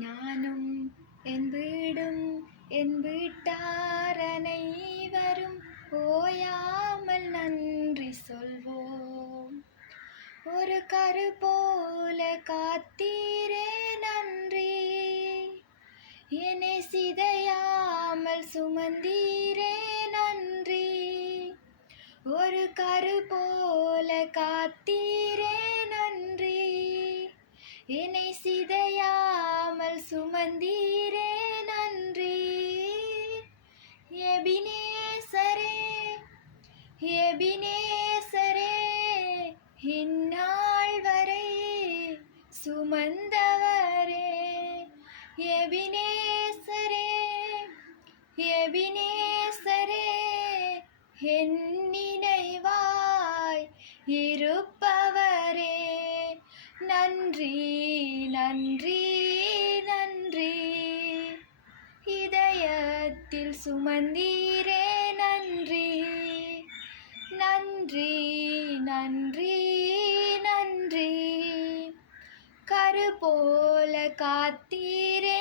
நானும் என் வீடும் என் வீட்டார் அனைவரும் ஓயாமல் நன்றி சொல்வோம். ஒரு கரு போல காத்தீரே நன்றி, என்னை சிதையாமல் சுமந்தீரே நன்றி. ஒரு கரு போல காத்தீரே நன்றி, என்னை சிதையாமல் சுமந்தீரே நன்றி. எபினேசரே எபினேசரே, இந்நாள் வரை சுமந்தவரே. எபினேசரே எபினேசரே, என் நினைவாய் இருப்பவரே. நன்றி நன்றி நன்றி, இதயத்தில் சுமந்தீரே நன்றி. நன்றி நன்றி நன்றி, கரு போல காத்தீரே